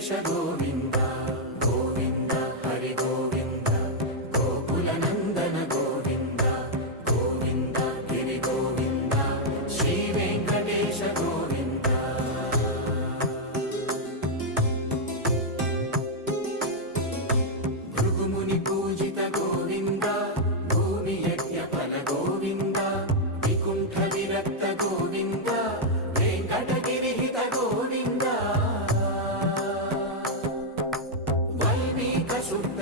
వెంకటేశ గోవింద గోవింద హరి గోవింద గోకుల నందన గోవింద గోవింద గిరి గోవింద శ్రీ వెంకటేశ గోవింద భృగుముని పూజిత గోవింద భూమి యజ్ఞ ఫల గోవింద వికుంఠ విరక్త గోవింద వెంకటగిరిహిత గోవింద శుద్ధ